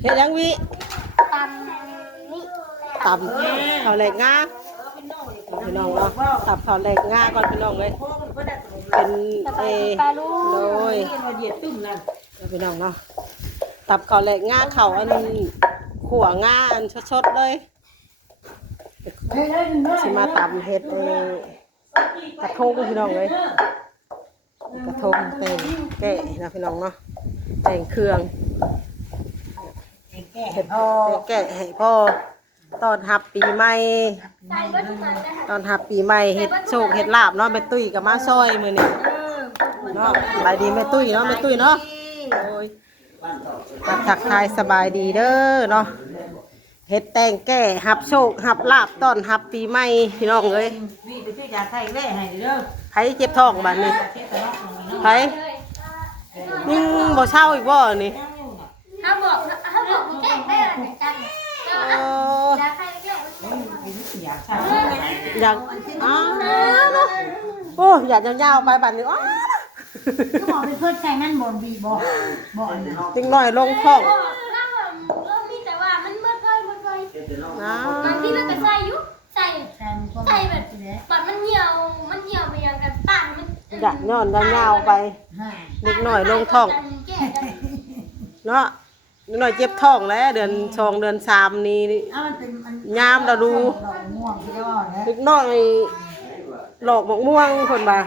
เฮ็ดยังวิตำนี่ตำข้าวแหลกงาพี่น้องเนาะตับข้าวแหลกงาก่อนพี่น้องเลยเป็นโดยพี่น้องเนาะตับข้าวแหลกงาข้าวอันขั่วงาอันสดๆเลยสิมาตำเฮ็ดกระทงพี่น้องเลยกระทงแต่งแกะนะพี่น้องเนาะแต่งเครื่องเฮ็ดแกะให้พ่อตอนรับปีใหม่ตอนรับปีใหม่เฮ็ดโชคเฮ็ดลาบเนาะแม่ตุ้ยกับมาซอยมื้อนี้เนาะสบายดีแม่ตุ้ยเนาะแม่ตุ้ยเนาะโอ้ยทักทายสบายดีเด้อเนาะเฮ็ดแต่งแก่รับโชครับลาบต้อนรับปีใหม่พี่น้องเอ้ยไผเจ็บท้องบัดนี้ไผยังบ่เช้าอีกบ่นี่เขาบอกมันแก้ได้อะไรจังอยากใครแก้อยากโอ้อยากยาวๆไปบัดนี้ก็บอกไปเพิ่นใส่มันบ่บีบ่จิงหน่อยลงท้องมีแต่ว่ามันเมื่อเคยบางทีเราก็ใส่ยุใส่แบบปัดมันเหี่ยวไปอย่างกันปั่นมันอยากย้อนยาวๆไปเด็กหน่อยลงท้องเนาะเด็กหน่อยเจ็บท้องแล้วเดือน2เดือน3นี้ยามเราดูเด็กน้อยหลอกหมกม่วงคนบ่า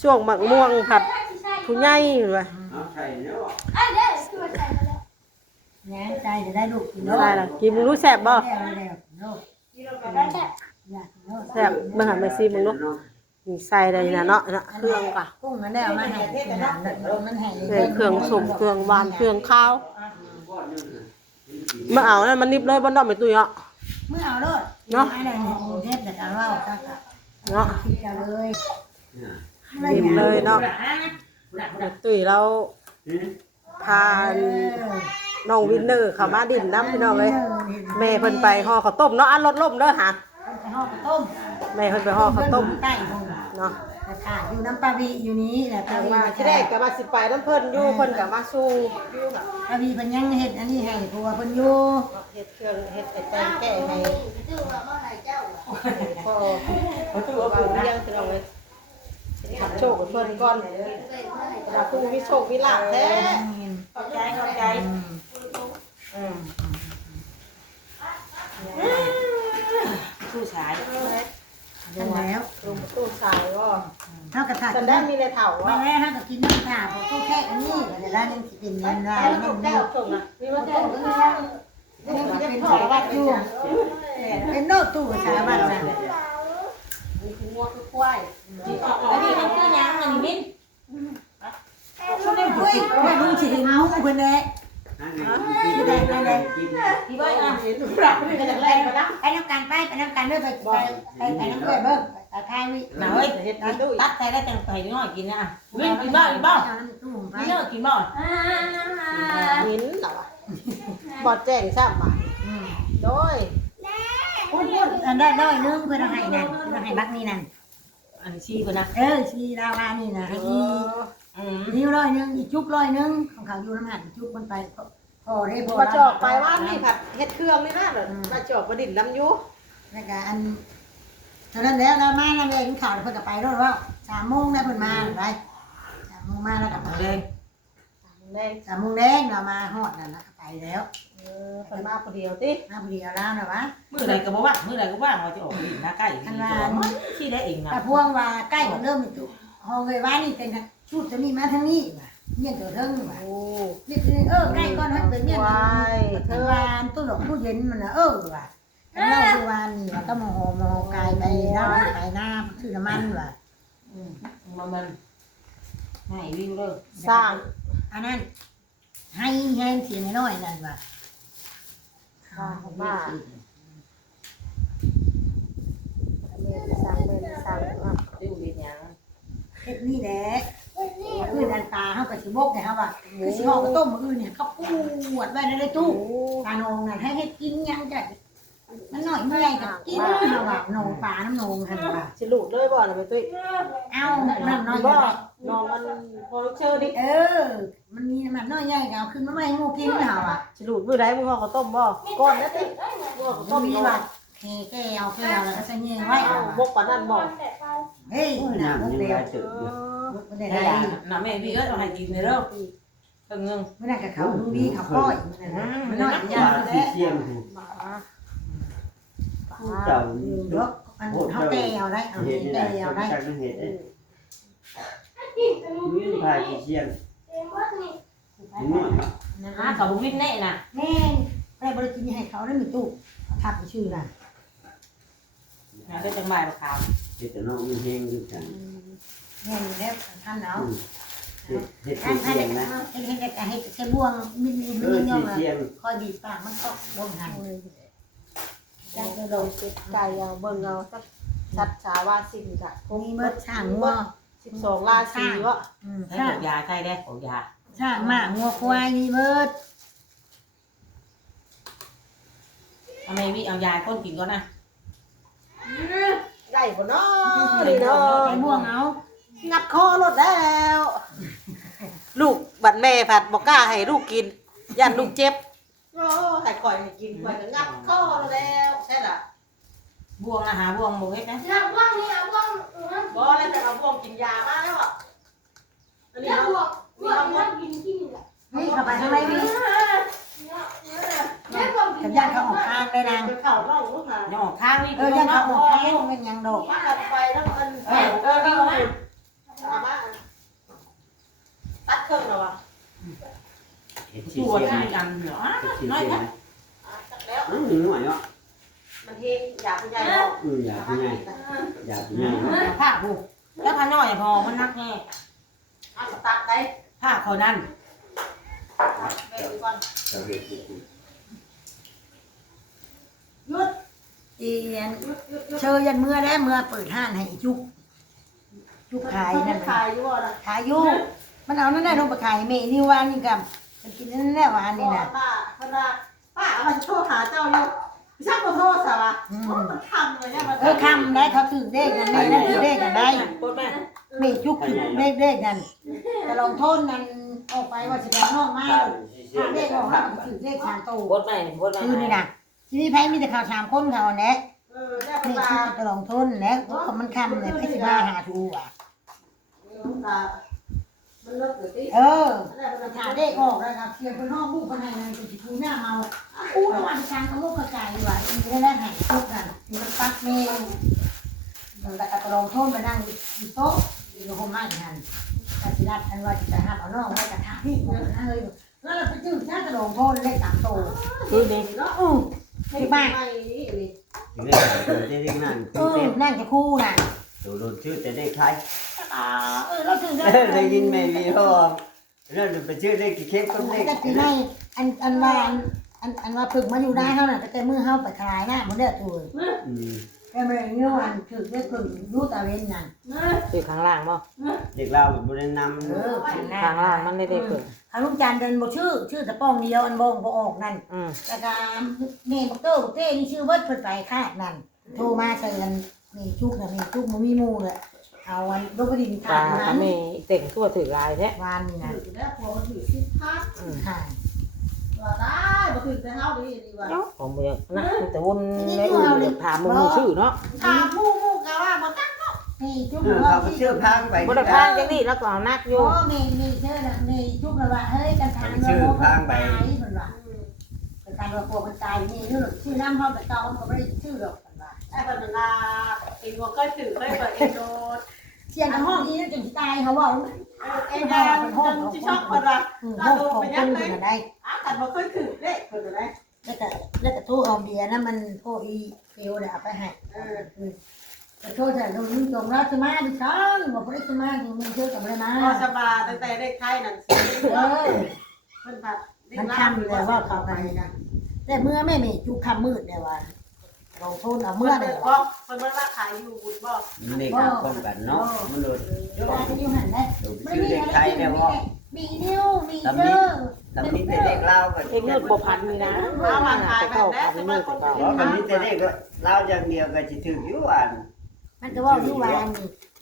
ช่วงหมกม่วงผัดผู้ใหญ่ว่าใจจะได้ลูกกินได้ล่ะกินมึงรู้แซ่บบ่แซ่บเบิ่งหาแม่ซีมึงลูกนี่ใส่ได้น่ะเนาะเครื่องก่ะกุ้งมันได้เอามาให้มันให้เครื่องสมเครื่องหวานเครื่องข้าวมาเอานั่นมันนิบเลยบ่ดอกแม่ตุ้ยเมื่อเอาโลดเนาะอะไรเนี่ยเฮ็ดแต่การเว้าก็เนาะคิดกันเลยนิบเลยเนาะแม่ตุ้ยเราพาน้องวินเนอร์เข้ามาดินน้ำพี่น้องเลยแม่เพิ่นไปห่อข้าวต้มเนาะอันรถล่มเด้อหาไปห่อข้าวต้มแม่เพิ่นไปห่อข้าวต้มใต้เนาะค่ะอยู่น้ำปลาวีอยู่นี้แหละปลาวีที่แรกก็ว่าสิไปน้ำเพิ่นอยู่เพิ่นก็มาสู่ปลาวีเพิ่นยังเฮ็ดอันนี้ให้ผัวเพิ่นอยู่เฮ็ดเครื่องเฮ็ดแต่งแก้ให้พ่อเขาตู้เอาเลี้ยงพี่น้องเลยขับโชคกับเพิ่นก่อนถ้าผู้มีโชคมีลาภแท้ขอบใจผู้ชายแล้วลงตู้ชายก็เท่ากับถาดสันได้มีในเถาว่าแม่เท่ากับกินน้ำถาดผมตู้แค่อันนี้แต่ละยังเป็นยันได้นั่งแก้วส่งอ่ะมีว่าแก้วเป็นพ่อวัดอยู่เป็นโนตู้สารวัตรนะนี่คืองัวคือควายอันนี้มันคือยังอันนี้มิ้นคุณได้คุยว่าลุงสิเมาเพิ่นแหละพี่บ้านอ่ะเห็นปรับไม่กันแรงมาแล้วไปน้ำกันไปน้ำกันด้วยไปน้ำด้วยเบิ้งแต่ทายวิหน่อยตัดใส่ได้จังไปน้อยกินนะวิ่งกินบ้างกินบ้างกินเยอะกินบ้างหินเหรอบอดแจ้งซ้ำมาโดยพูดอันได้น้อยนึงเพื่อนให้นั่นเพื่อนให้บักนี่นั่นอันชีคนนะชีดาวานี่นะนิ้ว100นึงอีกจุก100นึงของเขาอยู่น้ำหันจุกมันไปพอได้พอมาจอกไปว่านี่ผัดเห็ดเครื่องนี่นะแบบมาจอกประดิษฐ์ลำยูแล้วก็อันเท่านั้นแล้วเรามาเราเลยข่าวเพิ่นก็ไปรถว่า3 โมงได้เพิ่นมาไป3 โมงมาแล้วก็มา3 โมงแดงเรามาฮอดนั่นนะไปแล้วเพิ่นมาคนเดียวติมาคนเดียวแล้วนะวะมื้อใดก็บ่ว่างมื้อใดก็ว่างว่าจะออกดินนาใกล้อันว่าที่ได้เองนะแต่พวงว่าใกล้เริ่มจุห้องเลยว่านี่เป็นชุดจะมีมาทางนี้เมียนตัวเทิงว่ะนี่ใกล้ก่อนมันเป็นเมียนทางวานตู้หลงตู้เย็นมันนะว่ะเล่าตัววานนี่ว่าต้องมอไกลไปหน้าชื่อน้ำมันว่ะมันให้วิวเลยสร้างอันนั้นให้เสียงน้อยนั่นว่ะบ้าสร้างดูเป็นยัง เฮ็ดนี่แหละคือดันตาเขาไปสิบกเนี่ยครับว่าคือสิห่อต้มมื้อเนี่ยเขาปวดไว้ในตู้ตาโนงน่ะให้กินยังจ้ะ มันหน่อยเมื่อยกับกินเอาแบบหนองปลาน้ำหนองหันว่า สิลูดเลยบ่น่ะแม่ตุ้ย เอาน้ำน้อย บ่ ใหญ่ นอนมันพอเชื่อดิ มันมีน้ำน้อยใหญ่ก็เอาขึ้นมาไว้ให้หมูกินเหรอวะ สิลูดมื้อใดมึงห่อข้าวต้มบ่ก้อนนะติห่อข้าว ต้ ต้ ม ม มี นี่ ว่า ว่า แค่แก้วแล้วก็ใส่เงี้ยไว้ บกปานนั้นบ่ เฮ้ยน้ำมุกเดียวมันได้ ได้ ไร น้ำแม่พี่เอ้ยเอาให้กินเลยเด้อเพิ่งเงิน มันได้กับเขาดูดีเขาป้อยมันน้อยใหญ่ ปลา แล้ ที่ ว เชียง หมา เจ้า เดี๋ยวมันเขาแก้วได้เอา เห็ดนี่ แก้ แหละ วได้ จากเห็ดเอ้ยปลาที่เชียงนี่ หากับบุวินแน่น่ะ แม่ได้บริกินให้เขาได้มีตู้ทับชื่อน่ะ นะได้จังบ่ายมาถาม เห็ดแต่น้องมันแห้งด้วยกัน แม่นี่แล้วท่านเนาะ เห็ด ท่านท่าน เชียง เด็ก นะ เห็ดเด็กเห็ดเชบ่วงมี เออ เงี้ย ที่เชียง คอยดีปากมันก็ลงหัน จักโดนไก่เอาเบิ่งเอาจักชัดชาว่าสิ่งจ้ะ มีเมื่อช่างงัว 12ราศีวะ ให้ ช่า ของ กยาใช่ได้ของยา ช่างมากงัวควายมีเบิด เอาแม่พี่เอายาก้นกินก่อนนะ ได้บ่เนาะนี่เนาะ ไอ้บ่วงเอา งัดคอรถแล้ว ลูกบัดแม่ผัดบ่กล้าให้ลูกกินย่านลูกเจ็บโอ้ให้ข่อยให้กินข่อยก็งัดคอแล้วใช่ล่ะ บ่วงนะหาบ่วงบ่เฮ็ดนะ แล้วว่างนี่อ่ะว่าง บ่แล้วแต่เอาพวกกินยามาแล้วอ่ะอันนี้ แล้ว เนาะ ว่างมันกินที่นี่แหละ นี่เข้าไปข้างในนี่ แล้วว่างกิ กับ น ย่างเขาออกทางได้นาง ไปเข้าน้องลูกหา ยังออกทางนี่ ย่างเขาออกทางเป็นยังดอก มาตัดไฟแล้วมัน นี่มา เอามาตัดเครื่องแล้วอ่ะ เห็ดที่ ตัว เชียง ที่กันเหรอ เห็ดที่ น้อย เชียง นะ ตัดแล้ว หน่อยเนาะ มันเฮงอยากใหญ่เนาะ อยากเป็นไงอยากเป็นไง ผ้าผูกแล้วผ้าน้อยพอมันนักแน่ เอาสตาร์ทได้ ผ้าคอนั่น เบรกก่อน เราเห็ด หยุด อีนเชยยันเมื่อได้เมื่อเปิดห้านให้จุกจุกขายนั่น ขายอยู่บ่ล่ะ ขายอยู่มันเอานั่นได้ลงไปขายเมนี่วานนี่กับมันกินนั่นแหละวานนี่นะ ป้าเพิ่นว่าป้าเอามาโชว์หาเจ้าอยู่ช่างขอโทษซะว่ะมันทำเลยเนี่ยมัน คำได้เขาถือเลขกันแม่นั่นถือเลขกันได้ ปดแม่ เมจุกถือเลขกันแต่ลงโทษนั้นออกไปว่าจะแดงนอกไม้ถ้าเลขออกแล้วถือเลข3ตัว ปดแม่ปดแม่ คือนี่นะทีนี้ไพ่มีแต่ข่าว3คนเขาแน่ ได้ นี่ ป้า คือจะลงโทษแล้วเพราะมันคำเลยไพ่สิบ้าหาทูอ่ะ มันเลิกหรือติ มันหาเลขออกแล้วครับเชียร์เป็นห้องลูกคนไหนนั่นเป็นสิทูหน้าเมาอู้ระหว่างกลางกับลูกกระจายว่ะมีได้หายทุกกันมันปักเมงมันแต่กระลงโทษมานั่งอยู่โต๊ะอยู่ห้องม่านกันแต่สิรัดอันว่าจะห้ามเอาน้องไว้กระถางนี่นะเฮ้ยแล้วเราไปจืดหน้ากระลงโทษเลข3ตัว คือเด็ก ที่บ้าน ถึงได้ได้เรียกนั่นคือเต็ม นั่งจะคู่น่ะ ตัวโดนชื่อแต่ได้ใคร เราถือ ได้ยินไหมพี่พ่อเรื่องไปชื่อได้กี่เข้มก็ได้ แต่ปีนี้อันว่าฝึกมาอยู่ได้เท่านั้นแต่มือเฮาไปขายหน้ามันเด้อตัวแต่เมื่อนี้วันถึกได้ฝึกรู้ตาเว้นนั่น คือข้างล่างบ่ เด็กเราแบบบริณนำ ข้างล่างมันได้เกิด เขาลุงจันเดินบ่ชื่อตะป้องเดียวอันบ่ออกนั่น แล้วก็เมย์บักเตอร์บักเต้นี่ชื่อเบิดเพิ่นไปคาดนั่นโทรมาเชิญมีจุกน่ะมีจุกบ่มีหมู่เลยเอาวันโรบดิน ตา ถามนั้น ไม่เต่งทั่วถือลายแท้ วานนี่นะ ถือแล้วพอถือสิพัก ค่ะ ว่าได้บ่ถือแต่เฮาดีดีว่า ของเมืองนะแต่วนในอื่นถามมึงชื่อเนาะ ถามผู้ก็ว่าบ่ตั้ง นี่จุก เขาเชื่อพังไป บริพารยังนี่แล้วก็นักอยู่ โอ้มีเชื่อนะมีจุกเลยว่าเฮ้ยกันทางเงินมันตายเพิ่นว่าเป็นการว่าพวกมันตายนี่นู่นชื่อน้ำเฮาแต่เก่ามันก็บ่ได้ชื่อหรอกเพิ่นว่า ไอ้เพิ่นว่าเองบ่เคยถือเคยเปิดเองโดด เสียงห้องนี้จนสิตายเขาว่า เองได้จนสิช็อกเพิ่นว่า ห้องของคนอยู่ได้ แต่บ่เคยถือเด้เพิ่นได้ แล้วแต่โทษเอาเบียร์นะมันโทษอีเฟลเนี่ยเอาไปให้แต่โทษแต่เราลืมตรงราชมาดิฉันบอกราชมาถึงมันเชื่อกับอะไรมา พอสบายตั้งแต่เด็กไทยนั่นสิเพิ่นว่า มันทำเลยว่าเขาไปนะแต่เมื่อไม่มีจุกคำมืดเนี่ยว่าเราโทษเอาเมื่อเนี่ย บ่เพิ่นว่าขายอยู่บุญบ่ เด็กคนกันเนาะมันโดน เวลาจะอยู่หันได้ ชื่อเด็กไทยเนี่ยว่า ม มีนิ้วมีเด้อ ตำนี้แต่เด็กเล่ากัน เอ็งเงินบ่พันนี่นะเอามาขายไปแล้วแต่ว่าคน เพราะตำนี้แต่เด็กเล่าอย่างเดียวก็จะถึงอยู่วัน มันก็ว่าอยู่วาน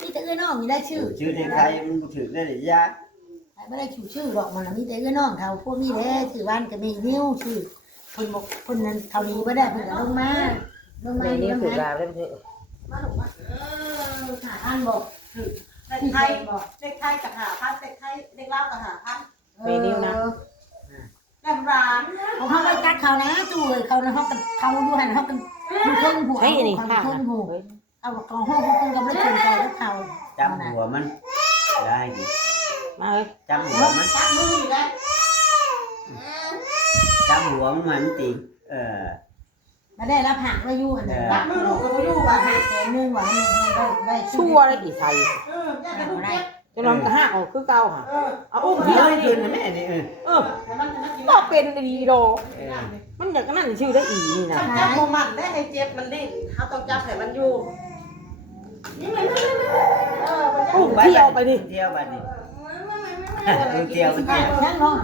นี่แต่เอื้อน้องมีได้ชื่อ ชื่อในไทยมันถึงได้หรือยาก ไม่ได้ชื่อหรอกมันมีแต่เอื้อน้องเขาพวกนี้แหละชื่อวันก็มีนิ้วชื่อคนบอกคนนั้นเขานี้บ่ได้เพิ่นก็ลงมาลงมา แม่นี่ ลง คือ มา ลาเล่นเถอะ มาลงมาหาอันบอก เด็กไทยเด็กไทยกับหาพันเด็กไทยเด็กลาวกับหาพัน เมนิวนะ แก้มร้าน เขาไปกัดเขานะตู้เลยเขานะเขากันเขาดูหันเขากันมันเครื่องหัว ใช่นี่ เขา ค่ะ เครื่องหัวเอาของห้องเขาก็ไม่ได้สนใจกับเขา จับหัวมันได้ดิ มาเอ้ย จับหัวมัน จับมืออยู่ได้ จับหัวมันติมาได้รับหักไว้ยู่อันนั้น จับมือลูกกับพ่ออยู่ว่ะ หักแสนนึงหวานได้ ชั่วได้กี่ไทย แก้กระดูกเจ็บ จะลองกระห้าเอาคือเก่าค่ะ เอาอุ้ม เดี๋ เที่ ย ยว ว ให้ นี่ คืนนะแม่นี่ แต่มันกิน ก็เป็นดีโดมันอยากนั่นชื่อได้อีนี่นะ จับโมมันได้ให้เจ็บมันดิ้นเขาต้องจับให้มันอยู่นี่มัน อุ้มเที่ยวไปดิ เที่ยวไปดิเที่ยวไปเที่ยว นั่นน้อง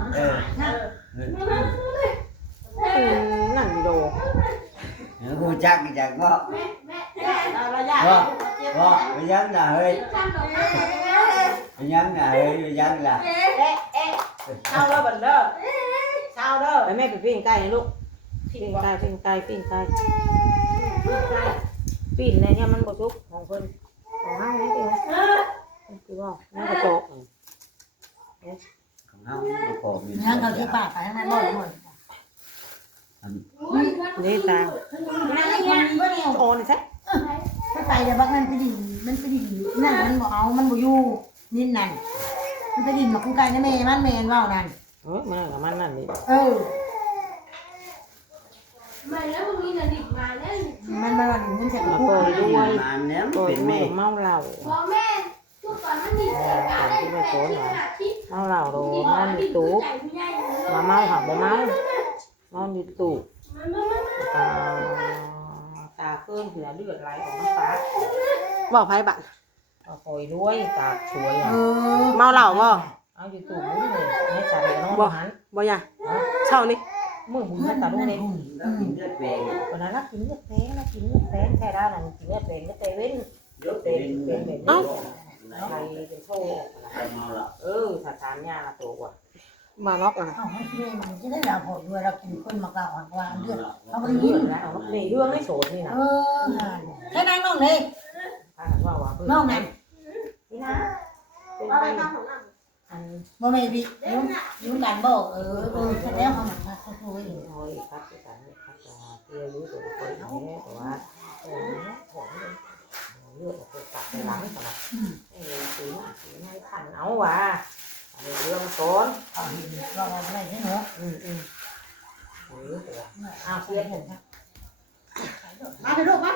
นั่นดีโด กูจักจักก็ ระยะ ก็ไปยังlà hơi ไปยังlà hơiไปยังlà เช้าเด้อบันเด้อเช้าเด้อ ไปแม่ไปปิ้งไก่ลูกปิ้งไก่ปิ้งไก่ปิ้งไก่ปิ้งในเนี่ยมันบ่ทุกของเพิ่นของเฮานี่ติคือว่านั่นกระโจก ของเขาไม่พอมี นั่งเขาที่ป่าไปทั้งนั้นหมดหมด นี่ตา นั่งไอ้คนนี้ก็แนว โอนใช่ ถ้าไปเดี๋ยวบักมันไปดินมันไปดินนั่นมันบ่เอามันบ่อยู่นิดนั่นมันไปดินมาคู่ไก่นะแม่มันแม่นว่าวนั่น มันกับมันนั่นนี่ ไม่แล้วมึงนี่น่ะดิบมาแล้ว มันมาดินมันจะ มา คู่ โปรยด้วย มาเนี้ย โปรย เป็น แม่ แม่ เมาเหล้า พอแม่ทุกตอนมันมีเสียงการได้ที่ขนาดที่ เมาเหล้าโดมันมีตู้มาเมาหักบ่เมาเมามีตู้ตาเครื่องเสือเลือดไหลออกน้ำตา บอกไพ่บัตร เอาโปรยด้วยตาช่วยอ่ะ เมาเหล้าบ่ เอาอยู่ตู้มือเลยให้ใส่น้องหัน บ่ยังเช้านี่ มือบุญตาลูกเล่น แล้วกินเลือดแปลง วันนั้นเรากินเลือดแป้งเรากินเลือดแป้งแค่ด้านนั้นกินเลือดแป้งก็เตเว้น เลือดเป็นเป็นเป็น ใครเป็นโชว์ เมาละ สถานญาละตัวว่ะ มาล็อกอ่ะ เอาให้ช่วยมันจะได้เราผลด้วยเรากินคนมากล่าวว่าเลือดเขาไม่ได้ เลื ยิ อน ดแล้วในเรื่องให้โสดนี่นะ แค่นั่งน้องเลย ถ้าว่าว่า น้องนั่น นี่นะเป็น อะไร ไป ข้าวของน้ อัน บ่ไม่พี่ยุ่งกันบอกแค่แล้วเขาเขาช่วย โอ้ยครับที่กันครับเตี้ยรู้ตัวคนนี้แต่ว่าผมเลือดออกตัดไปหลังสำหรับสีให้ขันเอาว่ะเรื่องโซน เขาเห็นเราอะไรใช่ไหม เอาเสียเห็น ำมาเถอะลูกมา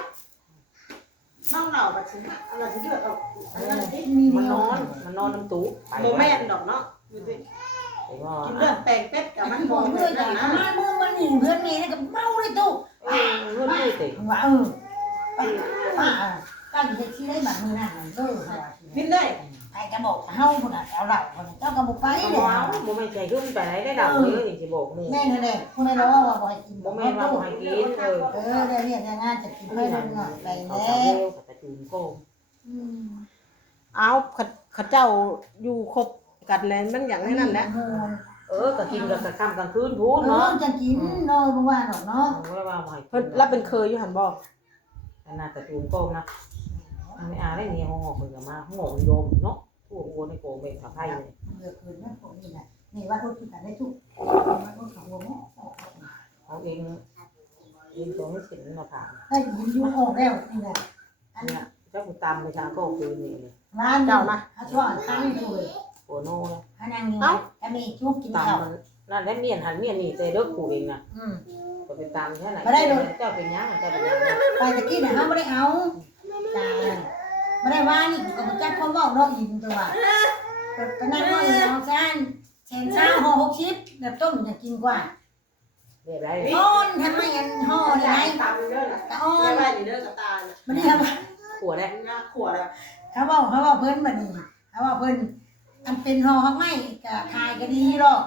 เมาเหล้าบัดสิอะไรสิเลือดออกอันนั้นสิ มี มันนอนน้ำตู้ โมแม่นดอกเนาะอยู่ดิกินเลือดแปลงเป็ดกับมัน บ บ่ อก เหมื เพื่ อ อน น กั กัน นนะ มาเมื่อมันหนีเพื่อนเมย์กับเมาเลยตู้ เรื่องนี้ติ ว่าตั้งแต่ที่ได้แบบมือนั่นเออ กินได้ ไอ้กระบอกเฮาคนน่ะเอาเหล่าคนเจ้ากระบอกไป ไอ้ เล เด็ ย กโมไม่ใจขึ้นไปไหนได้ดับเลยอย่างที่บอกมึง แม่นั่นแหละคุณแม่เราว่าบ่ให้กิน โมไม่ว่าให้กินได้เรียนงานจะกินเพิ่มหน่อยไป เขา แล้ จะ ว เร็วแต่จูนโก้ เอาข้าเจ้าอยู่คบกันเลยมันอย่างนี้นั่นแหละ ก็กินกับค่ำกลางคืนพูด เนาะ เนาะ จะกินน้อยบ่ว่าดอกเนาะ ไม่ว่าให้ เพิ่นรับเป็นเคยอยู่หันบ่ น่าจะจูนโก้นะไม่อาได้เนี่ยห้องหอกคนกับมาห้องหอกโยมเนาะผู้โอนในโกเมกับไพ่เลย เดือดคืนนั่นผมนี่แหละนี่ว่าคนกินกันได้ทุกว่าคนขับหัวหม้อ เขาเองตัวไม่สินมาผ่าน ให้ยินยุ่งออกแล้วนี่แหละ เนี่ยเจ้าคุณตามไปทางโก้คืนนี่เลย ร้านเจ้ามาช่วยข้างช่วย โอโน่เลย ข้างนั่งนี่ถ้ามีจุ๊บกิน ตาม ข้าว มันนั่นได้เมียนหันเมียนนี่เจเลิกขู่เองนะ อืม ก็ไปตามแค่ไหนเจ้าเป็นยังเจ้าเป็นยัง ไปตะกี้น่ะเฮาบ่ได้เอาตายบ่ได้ว่านี่ก็บ่จักคนเว้าเนาะอีกตัวก็นั่งว่าเอาซ่านแซนซ่าห่อ60แบบต้มจะกินกว่า เรียบไร อ้อนทำไมอันห่อนี่ไง ตามเด้อน่ะ ตะอ้อน ไว้นี่เด้อกับตาน่ะ บ่ได้ครับ ขวดเลย หน้าขวดแล้ว เขาบอกเพิ่นบัดนี้เขาว่าเพิ่น อันเป็นห่อข้างในก็ขายก็ดีหรอก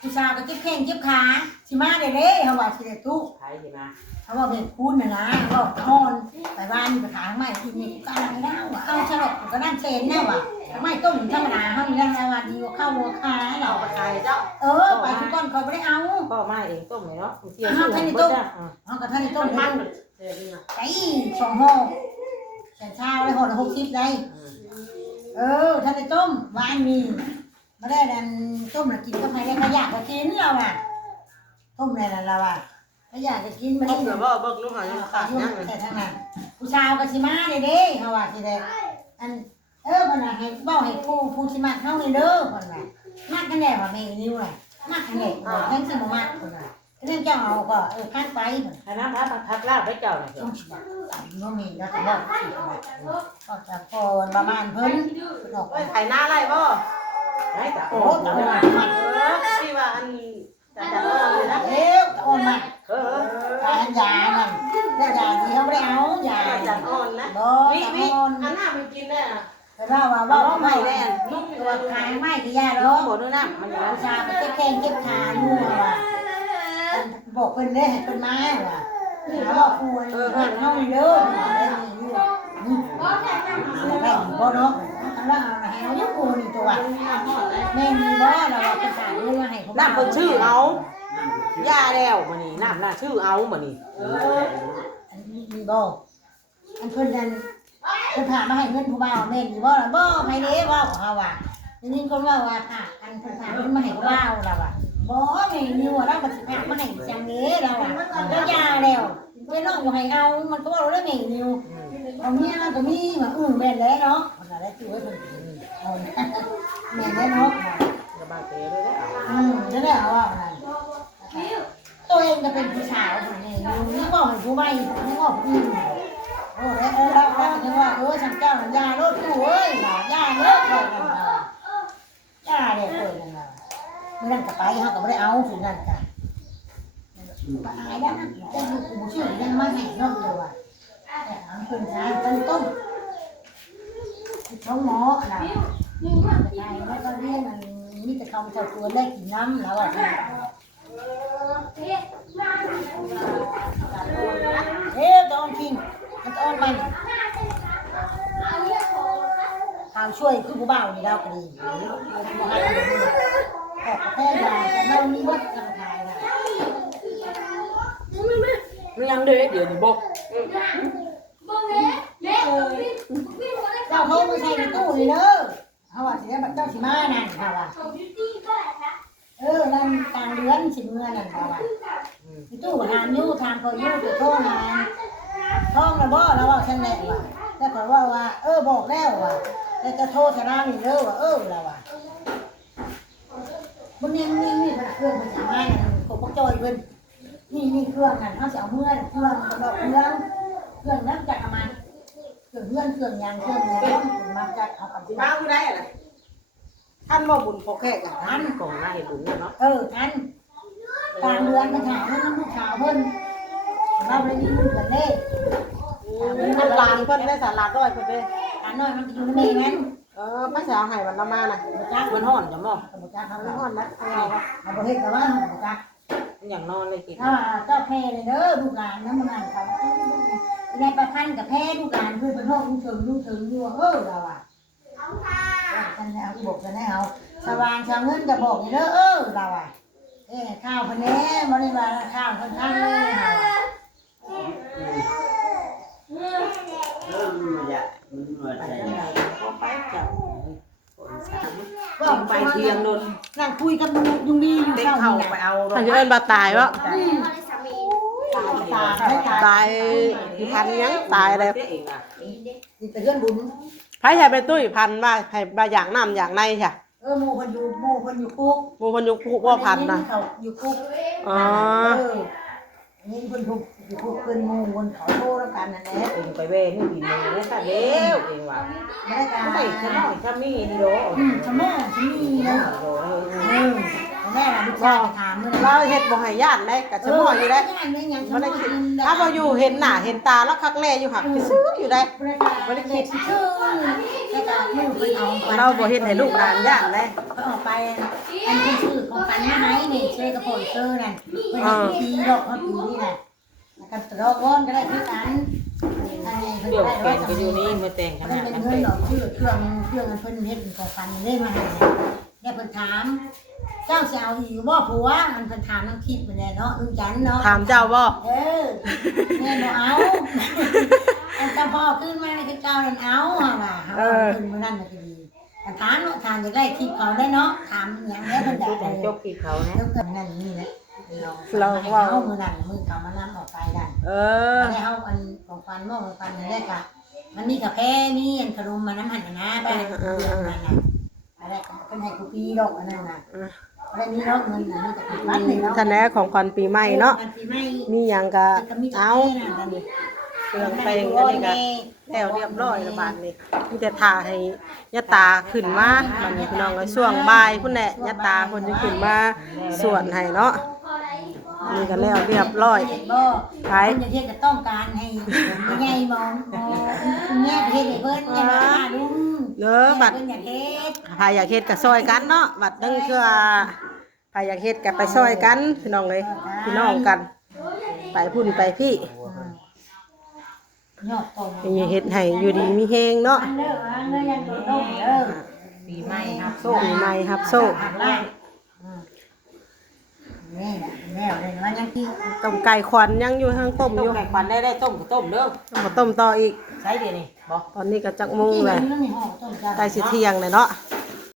ผู้ชายก็เจ็บแข้งเจ็บขาสิมาได้เด้เฮาว่าสิได้ทุก ขายสิมา เขาว่าเป็นคุณน่ะนะก็ทอนไปบ้านนี่ไปขายไม่กินนี่ก็อะไรได้ว่ะเอาฉลบก็นั่นเซนแน่ว่ะไม่ต้มธรรมดาเขานี่ได้ว่าดีกว่าข้าววัวคาเรา เอาไปขายเจ้า ไปทุกคนเขาไม่ได้เอา พ่อมาเองต้มเลยเนาะเสีย เขาท่านนี่ต้มเขากับท่านนี่ต้ม มัน ไอ้2 ห่อแสนเช้าเลยห่อละ60ได้ท่านนี่ต้มหวานมีมาได้ดันต้มแล้วกินก็ไปได้ขยะก็กินเราอ่ะต้มอะไรนั่นเราอ่ะขยะก็กินมา ต้ ได้ มเดี๋ยวบ่เบิ่งลูกหอยขาดยัง แต่ทางนั้นผู้ชายก็สิมาเด้เขาว่าสิได้อันเพิ่นน่ะให้บอกให้ผู้สิมาเฮานี่เด้อเพิ่นว่ามักกันแน่ว่าแม่นิ้วน่ะมักกันแน่ทั้งสิบ่มักเพิ่นว่าเรื่องเจ้าเอาก็พันไปเพิ่น คณะพักลาบไปเจ้าน่ะ ต้องสิบ่มีแล้วก็บอกสิก็จะก่อนประมาณเพิ่นออก เอ้ยไถนาไรบ่ ได้แต่ โอ้ โอ้ ตะ ตะ วั วัน น ที่ว่าอันจัดอ้อนเลยนะ ตะวันมา ทานยานั่นได้ยาที่เขาไม่ได้เอายา จัดอ้อนนะ บ่ วิ ตะ วิ วัน อันน่ามันกินได้อ่ะ แต่ว่าไม่แน่นุ่มตัวขายไม่ที่ยาหร ลู อก ก หมดด้วยนะมัน ผู้ชายก็เจ็บแข้งเจ็บขาอยู่ว่ะบอกเพิ่นได้ให้เพิ่นมาว่ะหาว่าควรเฮานี่เด้อได้มีอยู่ได้บ่เนาะอันว่าให้เอาอยู่ควรนี่ตัวแม่มีบ่เราว่าภาษาเรื่องว่าให้เขา น้ำเพิ่นชื่อเอาย่าแล้วมื้อนี้น้ำน่ะชื่อเอามื้อนี้ อันนี้มีบ่อันเพิ่นนั่นเพิ่นพามาให้เงินผู้บ่าวแม่นมีบ่ล่ะบ่ไผเด้ว่าของเฮาว่ะนี่คนว่าพาอันเพิ่นพาเงินมาให้ผู้บ่าวล่ะว่ะบ่แม่นิวเราก็สิพามาให้จังเด้เราอ่ะแล้วยาแล้วไปน้องบ่ให้เอามันก็ว่าเราได้แม่นิวเอาเมียเราก็มีว่าแม่นแล้วเนาะมันได้ช่วยเพิ่นเอาแม่นแล้วเนาะ กระบาดเตะด้วยเด้อ จะได้เอาว่านั่นตัวเองจะเป็นผู้สาวคนนี้นี่บอกให้ผู้ใหม่นี่บอกแล้วถึงว่าฉันเจ้าหนังยาโลดตู้เอ้ยยาเลิกเลยกันยาเนี่ยเปิดกันมาไม่นั่นก็ไปเขาก็ไม่ได้เอาถึงนั่นกันตายแล้วนะแต่ดูกูชื่อยังไม่แห้งนอกเลยว่ะแต่อันเป็นชาเป็นต้มเขาหมอนะตายแล้วก็เรียกมันมีแต่คำเจ้าตัวได้กินน้ำแล้วอ่ะตอนกินตอนไปทางช่วยคือผู้บ่าวนี่เราก็ดีแต่แค่ยาแต่เรามีวัดกำทายนะ มันยังเด้อเดี๋ยวนี่บ่ เจ้าเขาไม่ใช่ในตู้นี่เด้อเขาว่าสิบัดเจ้าสิมานั่นเขาว่านั่นกลางเดือนสิเมื่อนั่นเขาว่าในตู้ทานยู่ทานพอยู่ไปโทษงานท้องระบ่แล้วว่าฉันแหละว่าแต่ขอว่าบอกแล้วว่าแต่จะโทษชนะนี่เด้อว่าแล้วว่ามันยังมีเครื่องมันจะมาเนี่ยผมก็จอยเพิ่นนี่เครื่องนั่นเขาจะเอาเมื่อเครื่องนั้นจากมันเครื่องยางเครื่องนี้มาจากเอากับ สิมาผู้ใดอะไรท่านบ่บุญพกแขกอ่ะ ท่านก่อนหน้าเฮ็ดบุญเนาะ ท่านกลางเดือนมันถามว่ามันลูกสาวเพิ่นเราเลยมีเงินกันเด้ ท่านหลานเพิ่นได้สาราด้วยเพิ่นเด้ อันน้อยมันอยู่ในนั้น พระเจ้าให้มันละมาน่ะ จัก มันฮ้อนจังบ่ จัก มั เขา นฮ้อนนะเอาว่า เอาบ่เฮ็ดแต่ว่าจัก มันอย่างนอนเลยกิน เจ้าแพ้เลยเด้อลูกหลานนำมันเขาในประพันธ์กับแพ้ลูกหลานคือเป็นห้องลูกถึงอยู่เราอ่ะท่านเอาบอกกันให้เอาสว่างชาวเงินก็บอกนี่เด้อเราอ่ะข้าวเพิ่นแน่บ่ได้ว่าข้าวเพิ่นทานเลยเฮา มันจะมันจะ ก็ไปจับคนสาม ว่า ไปเที่ยงโดน นั่งคุยกับยุงดีอยู่ เด็ก เช้า เข้า นี่ ไป นะ เอา ท่านจะเอิ้นบ่ตายวะ ตาย อยู่พันยังตายเลย เองอ่ะ นี่แต่เรื่องบุญ ไผใช้ไปตุ้ยพันว่าให้มาอย่างน้ำอย่างในค่ะ โมเพิ่นอยู่คุก หมู่เพิ่นอยู่คุกว่าพันน่ะ เขาอยู่คุก อ๋อ นี่เพิ่นถูกอยู่คุกเพิ่นโมเพิ่นขอโทษแล้วกันนั่นแหละ เองไปเว้นี่บินเลยได้ค่ะเด้วเองว่า ไม่ได้การ ไม่ใช่น้อยถ้ามีนี่โด ชะโมงชะมีนะ โด อัน แม่ล่ะลูกชายไปถามมื้อนั้น เราเฮ็ดบ่ให้ญาติได้ก็จะบ่อยู่ได้ ย่านแม่ยัง บ่ได้คิดถ้าบ่อยู่เห็นหน้าเห็นตาแล้วคักแลอยู่หักซื้ออยู่ได้ บ่ได้คิดชื่อแล้วก็มือเพิ่นเอา เราบ่เฮ็ดให้ลูกหลานญาติได้ เพิ่นออกไปอันเพิ่นซื้อของปันมาให้นี่ซื้อกระโปรงเสื้อนั่นเพิ่นให้ปีดอกมาปีนี่แหละแล้วก็ดอกวอนก็ได้คือกันอันนี้เพิ่น เดี๋ยว ได้ เป็ ว่าน ก็อยู่นี่มาแต่งข มัน นาด เป็น นั้น เงิ เป็น น ดอกชื่อเครื่องอันเพิ่นเฮ็ดเป็นของปันได้มาให้เนี่ยเพิ่นถามเจ้าสิเอาอีกบ่ผัวมันเพิ่นถามน้ำทิพย์เพิ่นแน่เนาะลุงจันเนาะ ถามเจ้าบ่ แม่บ่เอาอันเจ้าพ่อขึ้นมาในคือเก่านั่นเอาว่าขึ้นมื้อนั้นน่ะก็ดีแต่ถามเนาะถามจะได้ทิพย์เขาได้เนาะถามหยังได้เพิ่นได้ แต่จบกี่เขานะ แล้วก็นั่นนี่แหละ เราว่า เอามือนั่นมือเขามานำออกไปได้ ได้เฮาอันของฟันหม้อของฟันนี่ได้ค่ะมันมีกาแฟมีอันขนมมาน้ำหั่นนะไปให้เดือนนั่นน่ะอะไรก็เพิ่นให้กูปีดอกอันนั้นน่ะอะไรนี่เนาะเงินน่ะนี่ก็เป็นวัดนี่เนาะ ท่านแน่ของขวัญปีใหม่เนาะ ปีใหม่ มีหยังก็ ก็มีกา เอา แฟนั่นน่ะนี่ เครื่องแต่งอันนี้ก็แล้วเรียบร้อยแล้วบาดนี้มีแต่ท่าให้ยะตาขึ้นมามันพี่น้องเอ้ยช่วงบ่ายพุ่นแหละยะตาเพิ่นจะขึ้นมาสวดให้เนาะนี่ก็แล้วเรียบร้อย บ่ ไป เพิ่นจะเฮ็ดก็ต้องการให้ใหญ่มองแม่เฮ็ดให้เพิ่นอย่ามาลุง เด้อบัด เพิ่นอยากเฮ็ด ใครอยากเฮ็ดก็ซอยกันเนาะบัดนึงคือว่าใครอยากเฮ็ดก็ไปซอยกันพี่น้องเอ้ยพี่น้องกัน ไปพุ่นไปพี่ ยอดตรง มีเฮ็ดให้อยู่ดีมีแฮงเนาะ อันเด้ออันเด้อยังโดดลงเด้อ ปีใหม่ครับ โชคใหม่ครับโชค หักล่างนี่แหละแล้วเลยว่ายังที่ ต้มไก่ควันยังอยู่ทางต้ม ต้ อ ม ยู่ ไก่ควันได้ต้มก็ต้มเด้อ ต้องมาต้มต่ออีก ใช้เดี๋ยวนี้บอก ตอนนี้ก็จักโมงเลย นี่ห่อต้มจ้า ใกล้สิเที่ยงเลยเนาะ เ